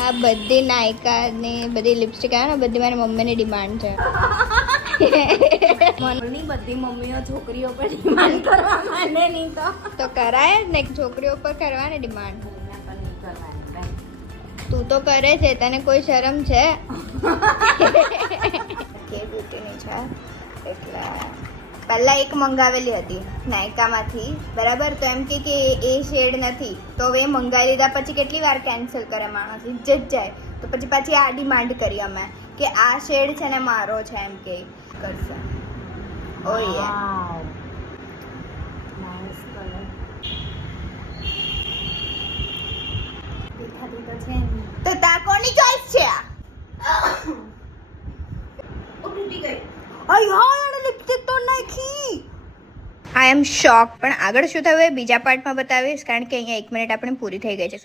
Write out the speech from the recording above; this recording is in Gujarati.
આ બધી નાયકા ને બધી લિપસ્ટિક આવે ને બધી મારી મમ્મીની ડિમાન્ડ છે. ઘણી બધી મમ્મીઓ છોકરીઓ પર ડિમાન્ડ કરવા માંડે નહીં તો કરાય જ ને, છોકરીઓ પર કરવાની ડિમાન્ડ. તું તો કરે છે, તને કોઈ શરમ છે? કે બ્યુટીની છે એટલે પહેલા એક મંગાવેલી હતી નાયકામાંથી, બરાબર? તો એમ કે એ શેડ નથી, તો હવે મંગાવી લીધા પછી કેટલી વાર કેન્સલ કરે માણસ, ઇજ્જત જાય. તો પછી પાછી આ ડિમાન્ડ કરી અમે કે આ શેડ છે ને મારો છે, એમ કે કરશે. ઓ યા નાઇસ કલર દેખાતી તો છે તો તા કોની ચોઈસ છે આ? તૂટી ગઈ. આઈ હા લિપસ્ટિક તો નાખી. આઈ એમ શોક. પણ આગળ શું થયું એ બીજા પાર્ટમાં બતાવીશ, કારણ કે અહીંયા 1 મિનિટ આપણી પૂરી થઈ ગઈ છે.